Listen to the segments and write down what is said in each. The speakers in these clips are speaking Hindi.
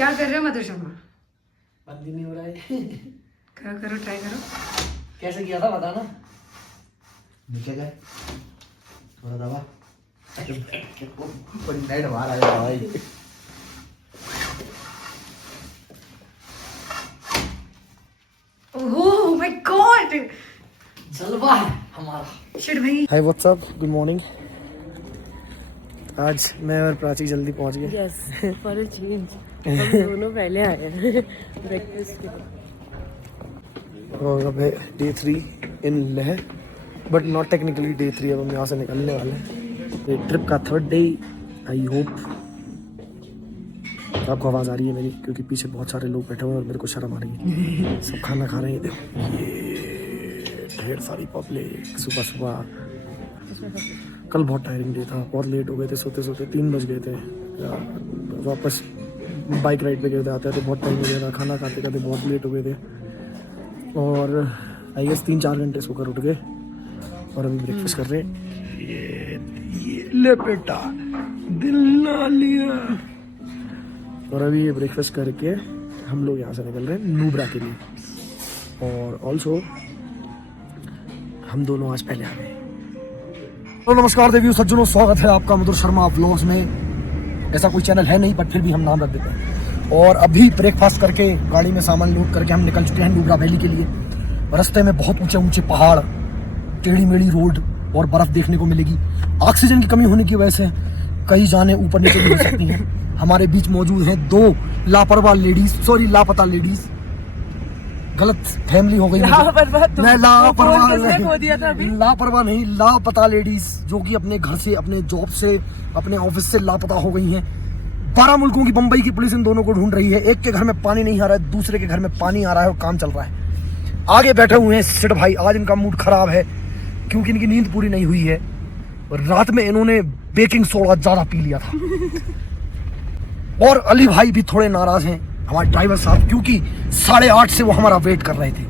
क्या कर रहे हो मधुर शर्मा? बंद ही नहीं हो रहा है। करो ट्राई करो। कैसे किया था बताना। नीचे गए थोड़ा दबा नाइट बाहर आया भाई। ओह माय गॉड, जलवा है हमारा। शिट भाई। Hi what's up, good morning. आज मैं और प्राची जल्दी पहुंच गए। यस, फॉर अ चेंज हम दोनों पहले आए हैं ब्रेकफास्ट के लिए। और अब है day 3 in Leh, but not technically day 3। अब हम यहाँ से निकलने वाले हैं। ये ट्रिप का 3rd डे। आई होप आपको आवाज़ आ रही है मेरी, क्योंकि पीछे बहुत सारे लोग बैठे हुए हैं और मेरे को शर्म आ रही है। सब खाना खा रहे हैं। देखो ये ढेर सारी पब्लिक सुबह सुबह। कल बहुत टायरिंग डे था, बहुत लेट हो गए थे, सोते सोते 3 बज गए थे। वापस बाइक राइड पे गए थे, आते आते बहुत टाइम हो गया था। खाना खाते खाते बहुत लेट हो गए थे और आई गेस 3-4 घंटे सोकर उठ गए और अभी ब्रेकफास्ट कर रहे हैं। ये ले बेटा दिल ना लिया। और अभी ये ब्रेकफास्ट करके हम लोग यहाँ से निकल रहे हैं नूब्रा के लिए। और ऑल्सो हम दोनों आज पहले आ गए। तो नमस्कार देवियों सज्जनों, स्वागत है आपका मधुर शर्मा व्लॉग्स में। ऐसा कोई चैनल है नहीं, बट फिर भी हम नाम रख देते हैं। और अभी ब्रेकफास्ट करके गाड़ी में सामान लोड करके हम निकल चुके हैं नूब्रा वैली के लिए। रास्ते में बहुत ऊंचे ऊंचे पहाड़, टेढ़ी मेढ़ी रोड और बर्फ देखने को मिलेगी। ऑक्सीजन की कमी होने की वजह से कई जाने ऊपर नीचे भी हो सकती हैं। हमारे बीच मौजूद हैं 2 लापरवाह लेडीज, सॉरी लापता लेडीज। गलत फैमिली हो गई। मैं लापरवाह नहीं, लापता लेडीज जो कि अपने घर से, अपने जॉब से, अपने ऑफिस से लापता हो गई हैं। 12 मुल्कों की बंबई की पुलिस इन दोनों को ढूंढ रही है। एक के घर में पानी नहीं आ रहा है, दूसरे के घर में पानी आ रहा है और काम चल रहा है। आगे बैठे हुए हैं सिड भाई। आज इनका मूड खराब है क्योंकि इनकी नींद पूरी नहीं हुई है और रात में इन्होंने बेकिंग सोडा ज्यादा पी लिया था। और अली भाई भी थोड़े नाराज हैं, हमारे ड्राइवर साहब, क्योंकि 8:30 से वो हमारा वेट कर रहे थे।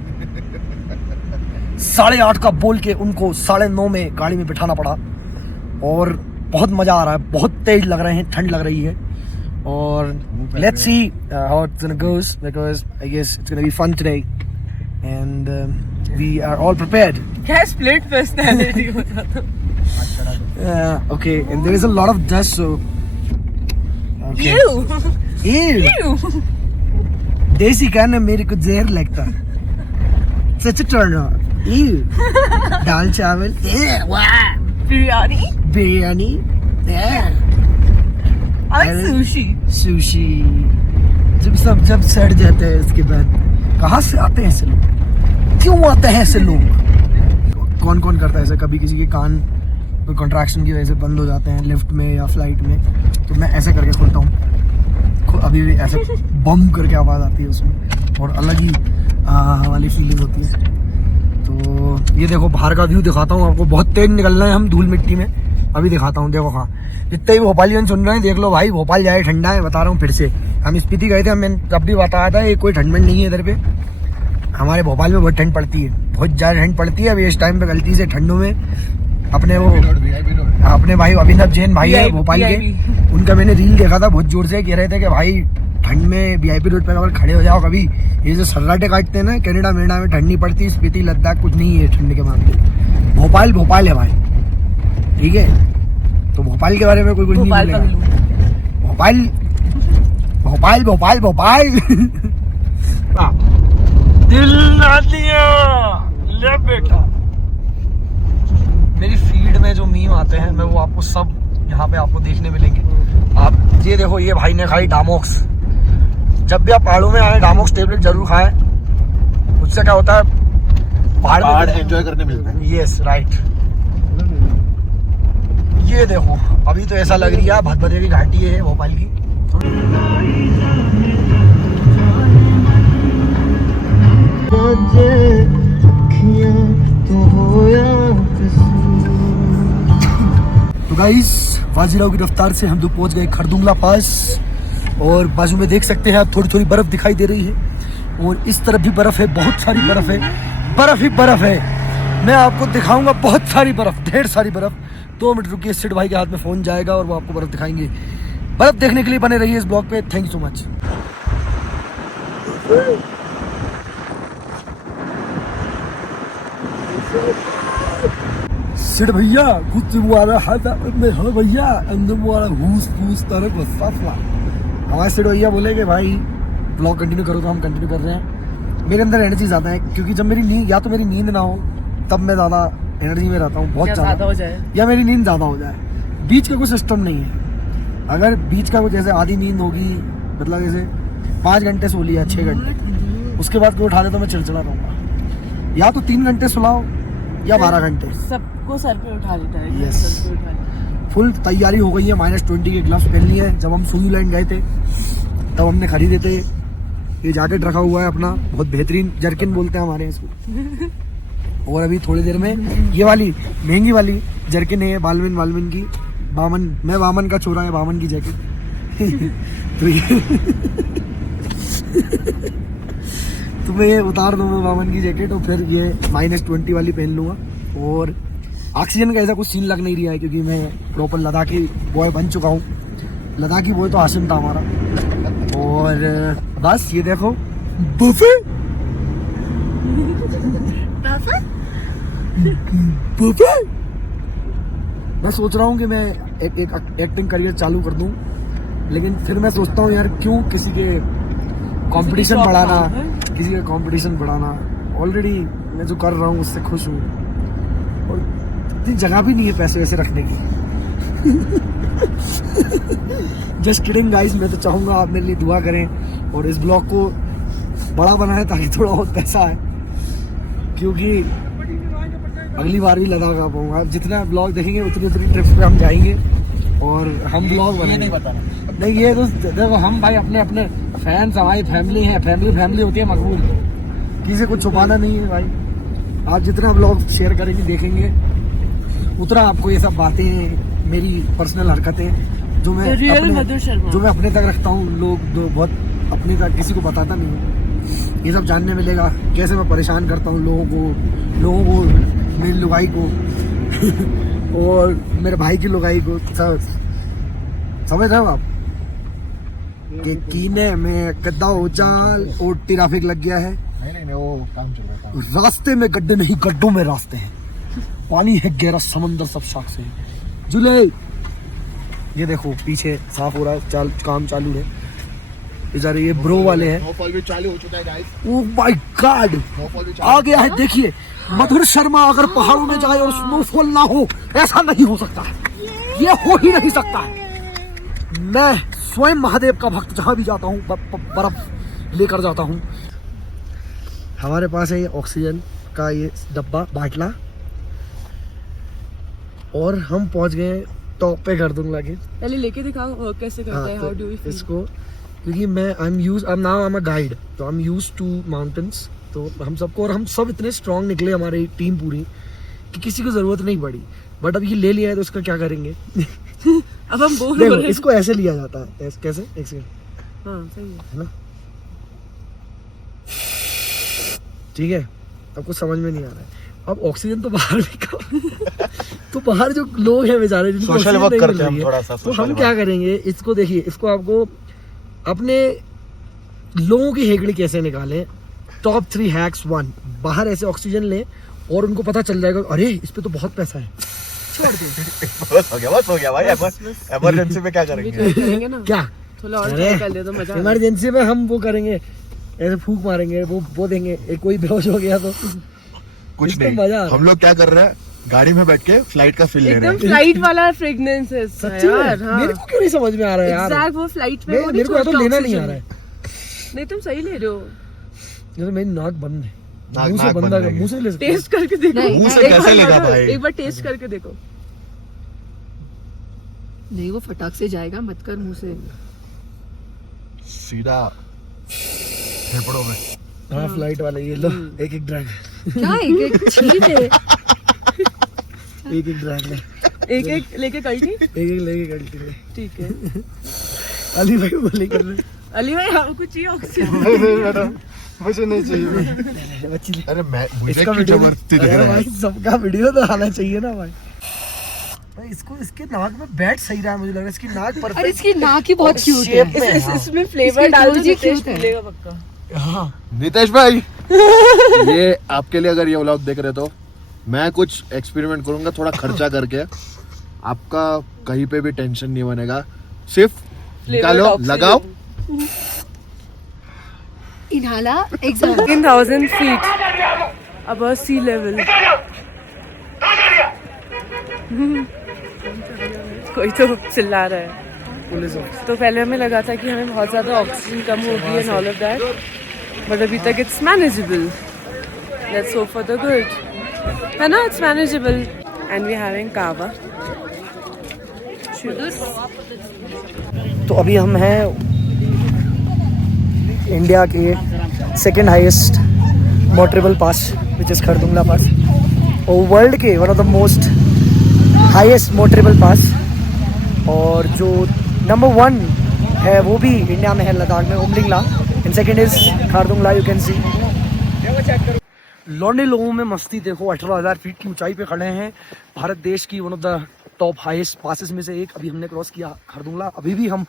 8:30 का बोल के उनको 9:30 में गाड़ी में बिठाना पड़ा। और बहुत मजा आ रहा है, बहुत तेज लग रहे हैं, ठंड लग रही है। और let's see how it's gonna goes, because I guess it's gonna be fun today and we are all prepared. क्या स्प्लिट पर्सनालिटी हो जाता। Okay, and there is a lot of dust, so Ew. देसी खाना मेरे को जहर लगता। सच टर्न ऑन। दाल चावल, बिरयानी, सुशी। जब सड़ जाते हैं उसके बाद कहाँ से आते हैं ऐसे लोग? क्यों आते हैं ऐसे लोग? कौन कौन करता है ऐसा? कभी किसी के कान कोई कॉन्ट्रैक्शन की वजह से बंद हो जाते हैं लिफ्ट में या फ्लाइट में, तो मैं ऐसे करके खोलता हूँ। अभी भी ऐसे बम करके आवाज़ आती है उसमें और अलग ही वाली फीलिंग होती है। तो ये देखो बाहर का व्यू दिखाता हूँ आपको। बहुत तेज निकलना है हम धूल मिट्टी में। अभी दिखाता हूँ, देखो। हाँ, जितने भी भोपालियन सुन रहे हैं देख लो भाई, भोपाल जाए ठंडा है, बता रहा हूँ फिर से। हम स्पीति गए थे, मैंने तब भी बताया था ये कोई ठंड में नहीं है इधर पे। हमारे भोपाल में बहुत ठंड पड़ती है, बहुत ज़्यादा ठंड पड़ती है। अभी इस टाइम पे गलती से ठंडों में अपने भाई अभिनव जैन भाई है भोपाल के, उनका मैंने रील देखा था। बहुत जोर से कह रहे थे कि भाई ठंड में VIP रोड पर अगर खड़े हो जाओ कभी, ये जो सर्राटे काटते हैं ना, कनाडा में ठंड नहीं पड़ती। स्पीति लद्दाख कुछ नहीं है ठंड के मामले। भोपाल है भाई, ठीक है? तो भोपाल के बारे में कोई कुछ नहीं बोलेगा। भोपाल दिल ना लिया ले बेटा। मेरी फीड में जो मीम आते हैं मैं वो आपको सब यहाँ पे आपको देखने मिलेंगे। आप ये देखो, ये भाई ने खाई डामोक्स। जब भी आप पहाड़ों में आए डामोक्स टेबलेट जरूर खाएं। उससे क्या होता है, पहाड़ एंजॉय करने मिलता है। Yes right. ये देखो अभी तो ऐसा लग रही है भदभदे की घाटी है भोपाल की। तो गाइस, वाजीराव की रफ्तार से हम लोग पहुंच गए खरदुंगला पास। और बाजू में देख सकते हैं आप, थोड़ी थोड़ी बर्फ दिखाई दे रही है और इस तरफ भी बर्फ है, बहुत सारी बर्फ है, बर्फ ही बर्फ है। मैं आपको दिखाऊंगा बहुत सारी बर्फ, ढेर सारी बर्फ। 2 मिनट रुकिए, सिड भाई के हाथ में फोन जाएगा और वो आपको बर्फ दिखाएंगे। बर्फ देखने के लिए बने रहिए इस ब्लॉग पे। Thank you so much. Sid भैया कुछ वाला हाथ में हो भैया अंदर वाला घूस फूस तरह को सफला। हमारे सिड भैया बोले कि भाई ब्लॉग कंटिन्यू करो, तो हम कंटिन्यू कर रहे हैं। मेरे अंदर एनर्जी ज़्यादा है, क्योंकि जब मेरी नींद, या तो मेरी नींद ना हो तब मैं ज़्यादा एनर्जी में रहता हूँ, बहुत ज़्यादा हो जाए, या मेरी नींद ज़्यादा हो जाए। बीच का कोई सिस्टम नहीं है। अगर बीच का कोई जैसे आधी नींद होगी, मतलब जैसे 5 घंटे सो लिया, 6 घंटे, उसके बाद कोई उठा दे तो मैं चिड़चिड़ा रहूँगा। या तो 3 घंटे सुलाओ या 12 घंटे। सबको सर पे उठा लेता है। Yes. सर पे उठा लेता है। फुल तैयारी हो गई है। -20 के ग्लव्स पहन लिए। जब हम स्विट्जरलैंड गए थे तब हमने खरीदे थे। ये जैकेट रखा हुआ है अपना, बहुत बेहतरीन जर्किन बोलते हैं हमारे इसको। और अभी थोड़ी देर में ये वाली महंगी वाली जर्किन है, बालमिन की, बामन, मैं बामन का छोरा है, बामन की जैकेट। तो ये तो मैं ये उतार दूंगा बामन की जैकेट, और फिर ये -20 वाली पहन लूंगा। और ऑक्सीजन का ऐसा कुछ सीन लग नहीं रहा है, क्योंकि मैं प्रॉपर लद्दाखी बॉय बन चुका हूँ। लद्दाखी बॉय तो हासिम था हमारा। और बस ये देखो बफे बफे। मैं सोच रहा हूँ कि मैं एक एक्टिंग करियर चालू कर दूँ, लेकिन फिर मैं सोचता हूँ यार क्यों किसी के कंपटीशन बढ़ाना, किसी का कंपटीशन बढ़ाना। ऑलरेडी मैं जो कर रहा हूँ उससे खुश हूँ, और इतनी जगह भी नहीं है पैसे वैसे रखने की। जस्ट किडिंग गाइस, मैं तो चाहूँगा आप मेरे लिए दुआ करें और इस ब्लॉग को बड़ा बनाएं ताकि थोड़ा बहुत पैसा आए, क्योंकि अगली बार भी लद्दाख आ पाऊँगा। जितना ब्लॉग देखेंगे उतनी ट्रिप्स पे हम जाएंगे और हम ब्लॉग बनाएंगे। नहीं बताना, नहीं ये तो देखो, हम भाई अपने फैंस, हमारी फैमिली है, फैमिली होती है मकबूल, किसी को छुपाना नहीं है भाई। आप जितना ब्लॉग शेयर करेंगे देखेंगे उतना आपको ये सब बातें, मेरी पर्सनल हरकतें जो मैं अपने तक रखता हूँ, लोग जो बहुत अपने तक किसी को बताता नहीं हूँ, ये सब जानने मिलेगा। कैसे मैं परेशान करता हूँ लोगों को, मेरी लुगाई को और मेरे भाई की लुगाई को। समझ रहे हो आप कि कीने में गद्दा हो जाल और ट्रैफिक लग गया है। नहीं, वो काम चल रहा है। रास्ते में गड्ढे नहीं, गड्ढों में रास्ते हैं। पानी है गहरा समंदर सब शाख से। जुले ये देखो पीछे साफ हो रहा है, काम चालू है। बेचारे ये ब्रो वाले हैं। स्नोफॉल भी चालू हो चुका है गाइस। ओह माय गॉड, आ गया है। देखिए मधुर शर्मा अगर पहाड़ों में जाए और स्नोफॉल ना हो, ऐसा नहीं हो सकता है, ये हो ही नहीं सकता है। मैं स्वयं महादेव का भक्त जहां भी जाता हूँ बर्फ लेकर जाता हूँ। हमारे पास है ये ऑक्सीजन का ये डब्बा बाटला, और हम पहुंच गए टॉप पे कर दूंगा के। पहले लेके दिखाओ कैसे करता है, हाउ डू वी फील इसको, क्योंकि मैं आई एम अ गाइड, तो I am used to mountains. तो हम सबको, और हम सब इतने स्ट्रांग निकले, हमारी टीम पूरी, कि किसी को जरूरत नहीं पड़ी। बट अब ये ले लिया है तो उसका क्या करेंगे? अब हम बोल रहे हैं। इसको ऐसे लिया जाता है, कैसे, एक सेकंड, हाँ सही है ना? ठीक है, अब कुछ समझ में नहीं आ रहा है। अब ऑक्सीजन तो बाहर भी तो बाहर जो लोग हैं बेचारे, जिनको सोशल वर्क करते हैं हम थोड़ा सा, तो हम क्या करेंगे? इसको देखिए, इसको आपको अपने लोगों की हेगड़ी कैसे निकालें। टॉप 3 हैक्स 1, बाहर ऐसे ऑक्सीजन लें और उनको पता चल जाएगा अरे इस पे तो बहुत पैसा है, छोड़ दो। बस हो गया भाई। इमरजेंसी में क्या करेंगे ना? क्या थोड़ा और निकाल दे तो मजा। इमरजेंसी में हम वो करेंगे, ऐसे फूंक मारेंगे, वो देंगे। कोई बेहोश हो गया तो कुछ नहीं, मजा हम लोग क्या कर रहे हैं, गाड़ी में बैठ के फ्लाइट का फील ले रहे हैं। एकदम फ्लाइट वाला फ्रेग्रेंस है यार। हाँ। मेरे को क्यों नहीं समझ में आ रहा है यार? एग्जैक्ट वो फ्लाइट में मेरे को तो लेना नहीं आ रहा है। नहीं तुम सही ले रहे हो। जैसे मेरी नाक बंद है, नाक मुंह से बंद है, मुंह से ले सकते हैं। टेस्ट करके देखो, मुंह से कैसे लेगा भाई? एक बार टेस्ट करके देखो। नहीं, वो फटाक से जाएगा, मत कर मुंह से। सीधा फेफड़ों में। हाँ फ्लाइट वाले, ये लो एक ड्रैग। क्या एक चीज है? एक ड्रैग ले, एक लेके कल्टी, एक लेके कल्टी ले। ठीक है। अली भाई बोले कर रहे, अली भाई हमको चाहिए ऑक्सीजन। मुझे नहीं चाहिए बच्ची ले। अरे मैं, मुझे इसका क्यों वीडियो, जबरदस्ती दिख अरे रहा भाई है? सबका वीडियो तो आना चाहिए ना भाई। इसको, इसके नाक में बैठ सही रहा है, मुझे लग रहा है इसकी नाक अरे परफेक्ट। इसकी नाक ही बहुत क्यूट है। इसमें फ्लेवर डाल दो, cute टेस्ट है। मिलेगा पक्का। हाँ नितेश भाई ये आपके लिए अगर ये व्लॉग देख रहे तो मैं कुछ एक्सपेरिमेंट करूंगा थोड़ा खर्चा करके, आपका कहीं पे भी टेंशन नहीं बनेगा, सिर्फ निकालो लगाओ। इनहाला exam 1000 feet above sea level. कोई तो चिल्ला रहा है। Police officer. तो पहले हमें लगा था कि हमें बहुत ज़्यादा ऑक्सीजन कम होगी and all of that, but अभी तक it's manageable. Let's hope for the good, है ना? It's manageable and we having kahwa. तो अभी हम हैं इंडिया के second highest motorable pass which is Khardungla pass, और वर्ल्ड के one of the most highest motorable pass, और जो नंबर 1 है वो भी इंडिया में है, लद्दाख में, Umling La, and second is Khardungla. You can see लौंडे लोगों में मस्ती देखो। 18,000 फीट की ऊंचाई पे खड़े हैं, भारत देश की one of the top highest passes में से एक। अभी हमने क्रॉस किया खारदुंगला, अभी भी हम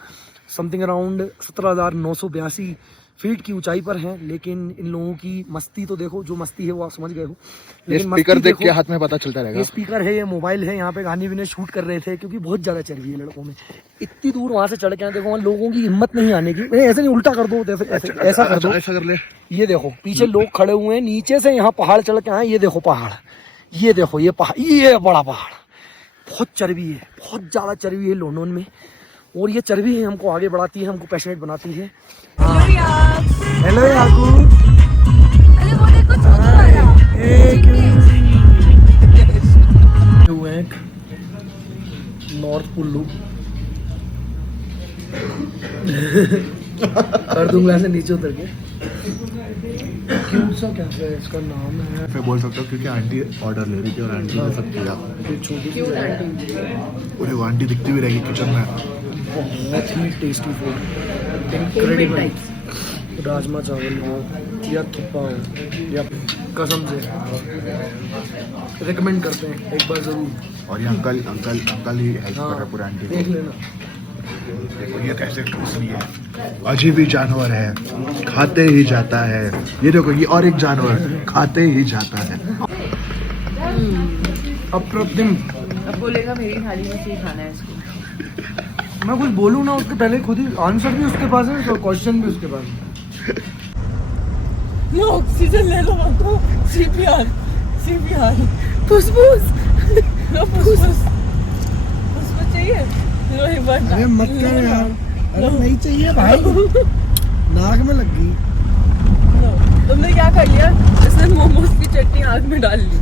समथिंग अराउंड 17,982 फीट की ऊंचाई पर हैं, लेकिन इन लोगों की मस्ती तो देखो, जो मस्ती है वो आप समझ गए हो। ये स्पीकर देख के हाथ में पता चलता रहेगा। ये स्पीकर है, ये मोबाइल है, यहाँ पे गाने वाने शूट कर रहे थे क्योंकि बहुत ज़्यादा चर्बी है लड़कों में। इतनी दूर वहाँ से चढ़ के देखो, वहाँ लोगों की हिम्मत नहीं आने की। ऐसे नहीं, उल्टा कर दो, ऐसा कर दो, ऐसा कर ले। ये देखो पीछे लोग खड़े हुए हैं, नीचे से यहाँ पहाड़ चढ़ के आए। ये देखो पहाड़, ये देखो ये पहाड़, ये बड़ा पहाड़, बहुत चर्बी है, बहुत ज़्यादा चर्बी है लोंडोन में, और ये चर्बी है हमको आगे बढ़ाती है, हमको पैशनेट बनाती है। हेलो याकू, नॉर्थ कुल्लू खरदुंगला से नीचे उतर के क्यों सा कैफे है, इसका नाम है, मैं बोल सकता हूँ क्योंकि आंटी ऑर्डर ले रही थी और आंटी ने सब किया। पूरी वो आंटी दिखती भी रहेगी किचन में। बहुत ही टेस्टी फूड, इनक्रेडिबल। राजमा चावल हो या थुप्पा हो, या कसम से रिकमेंड करते हैं एक बार जरूर। और ये अंकल ही हेल्प कर रहा है पूरा आंटी देख को। लेना, देखो ये कैसे ठूस रही है। अजीब ही जानवर है, खाते ही जाता है। ये देखो ये और एक जानवर खाते ही जाता है। अप्रतिम। अब बोलेगा मेरी थाली में से ही खाना है इसको। मैं कुछ बोलूँ ना उसके पहले खुद ही आंसर भी उसके पास है और क्वेश्चन भी उसके पास है। नो ऑक्सीजन ले लो, हमको सीपीआर फुसफुस चाहिए। अरे मत कर यार, अरे नहीं चाहिए भाई, नाक में लग गई। तुमने क्या कर लिया? इसने मोमोज की चटनी आग में डाल ली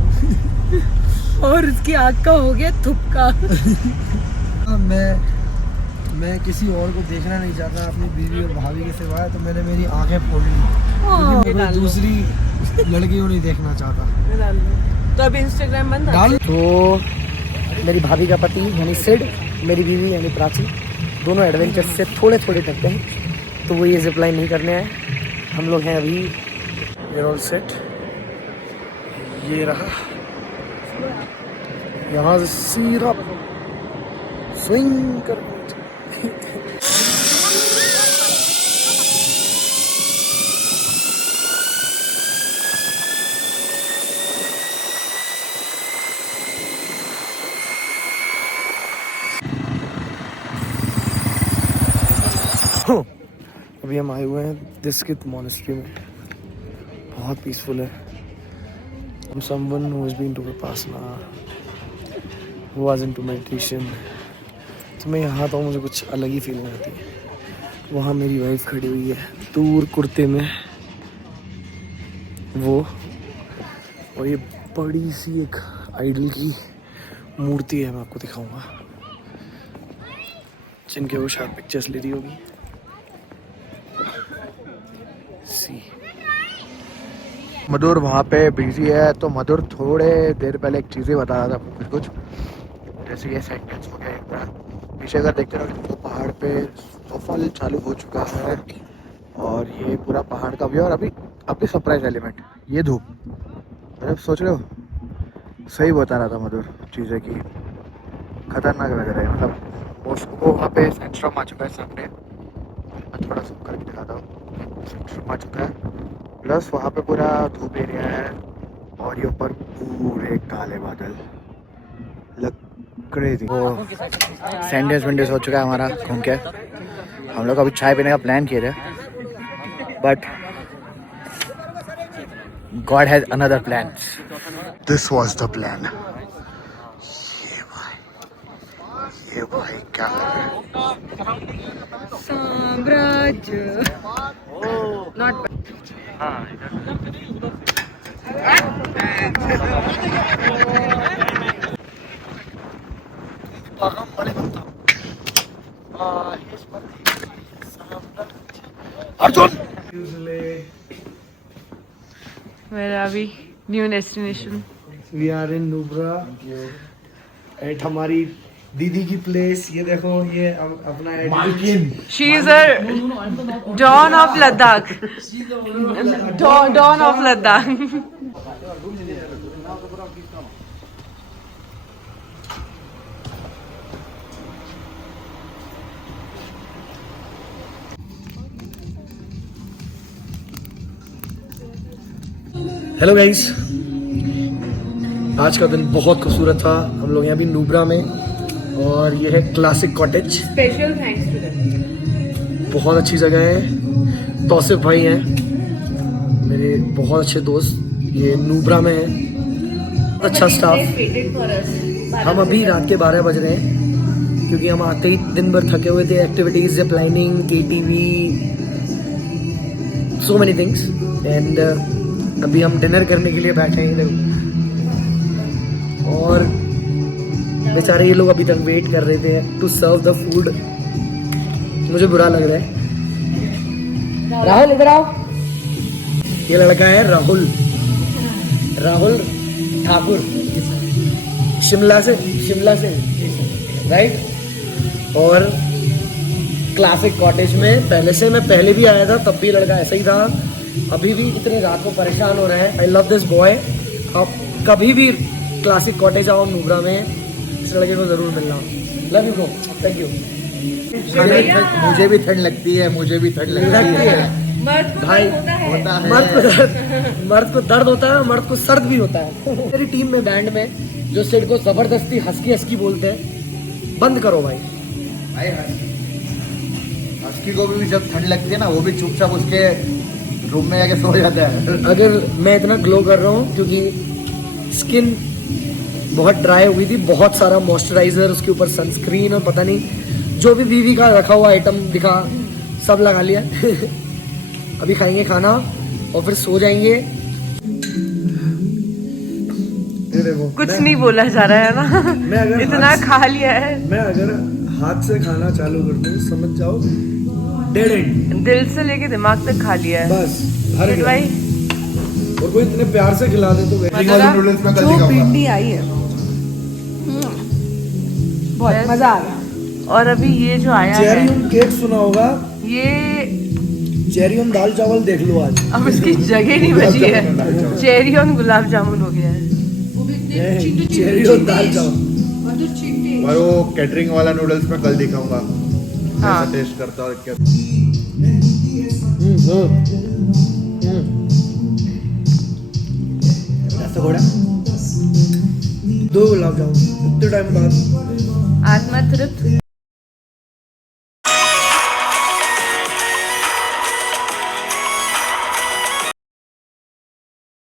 और उसकी आग का हो गया थुपका। मैं किसी और को देखना नहीं चाहता अपनी बीवी और भाभी के सिवाय, तो मैंने मेरी आंखें फोड़ ली क्योंकि मैं कोई दूसरी लड़की को नहीं देखना चाहता। तो अब इंस्टाग्राम बंद डाल। तो मेरी भाभी का पति यानी सिड, मेरी बीवी यानी प्राची, दोनों एडवेंचर से थोड़े डरते हैं, तो वो ये जिप लाइन नहीं करने आए। हम लोग हैं अभी वी आर ऑल सेट। ये रहा, यहाँ से सीधा स्विंग कर अभी हम आए हुए हैं दिस्कित मॉनेस्ट्री में, बहुत पीसफुल है। I'm someone who has been to Vipassana, who was into meditation। तो मैं यहाँ आता हूँ, मुझे कुछ अलग ही फीलिंग आती है। वहाँ मेरी वाइफ खड़ी हुई है दूर कुर्ते में, वो, और ये बड़ी सी एक आइडल की मूर्ति है, मैं आपको दिखाऊंगा, जिनके वो शायद पिक्चर्स ले रही होगी। मधुर वहाँ पे बिजी है, तो मधुर थोड़े देर पहले एक चीज़ें बता रहा था कुछ जैसे ये सेंटेंस हो गया एक बार। पीछे अगर देखते रहो तो पहाड़ पे स्नोफॉल चालू हो चुका है, और ये पूरा पहाड़ का व्यू। और अभी सरप्राइज एलिमेंट, ये धूप, मतलब सोच रहे हो, सही बता रहा था मधुर चीज़ें की खतरनाक लग रहा है। मतलब वो वहाँ पे सैंडस्टॉर्म आ चुका है सामने, थोड़ा सूम करके दिखाता हूँ। शुरू आ चुका है, प्लस वहाँ पे पूरा धूप एरिया है और ये ऊपर पूरे काले बादल लग क्रेजी। वो सैंडविच विंडविच हो चुका है हमारा घूम के। हम लोग अभी चाय पीने का प्लान किए थे, but God has another plan. This was the plan. ये भाई क्या कर रहे हैं? साम्राज्य not Arjun Where are we? New destination. We are in Nubra at हमारी दीदी की प्लेस। ये देखो, ये अपना मालकिन। She is a dawn of Ladakh. Dawn of Ladakh. Hello guys, आज का दिन बहुत खूबसूरत था। हम लोग यहाँ भी नुब्रा में, और ये है classic cottage. Special thanks to them. बहुत अच्छी जगह है। तौसिफ भाई हैं मेरे बहुत अच्छे दोस्त, ये नुब्रा में है। अच्छा स्टाफ। हम अभी रात के 12 बज रहे हैं, क्योंकि हम आते ही दिन भर थके हुए थे। Activities, zip lining, ATV, so many things. And अभी हम डिनर करने के लिए बैठे हैं इधर, और बेचारे ये लोग अभी तक वेट कर रहे थे टू सर्व द फूड। मुझे बुरा लग रहा है। राहुल इधर आओ। ये लड़का है राहुल ठाकुर, शिमला से राइट। और क्लासिक कॉटेज में मैं पहले भी आया था, तब भी लड़का ऐसा ही था। अभी भी इतनी रात को परेशान हो रहे हैं। I love this boy. आप कभी भी क्लासिक कॉटेज आओ नुब्रा में, इस लड़के को जरूर मिलना। Love you bro, thank you. मुझे भी ठंड लगती है, भाई होता है। मर्द को दर्द होता है, मर्द को सर्द भी होता है। मेरी टीम में, बैंड में, जो सिड को जबरदस्ती हस्की बोलते हैं, बंद करो भाई। हस्की को भी जब ठंड लगती है ना, वो भी चुपचाप उसके रूम में जाके सो जाता है। अगर मैं इतना ग्लो कर रहा हूँ क्योंकि स्किन बहुत ड्राई हुई थी, बहुत सारा मॉइस्चराइजर, उसके ऊपर सनस्क्रीन और पता नहीं जो भी वीवी का रखा हुआ आइटम दिखा, सब लगा लिया। अभी खाएंगे खाना और फिर सो जाएंगे। कुछ नहीं बोला जा रहा है ना। मैं अगर इतना खा लिया है। मैं अगर हाथ से खाना चालू कर दूं, समझ जाओ डेड एंड। दिल से लेके दिमाग तक खा लिया है बस हर But भाई और कोई इतने प्यार से खिला दे तो नूडल्स में कल जो दिखाऊंगा। भिंडी आई है बहुत मजा आ गया। और अभी ये जो आया है, चेरियन केक सुना होगा, ये चेरियन दाल चावल देख लो आज। अब उसकी जगह नहीं बची है। चेरी और गुलाब जामुन हो गया है। चेरियन दाल चावल। और वो कैटरिंग वाला नूडल्स में कल दिखाऊंगा। हाँ। कैसा टेस्ट करता है क्या। दो गुलाब जामुन इतने टाइम बाद। आत्मा तृप्त।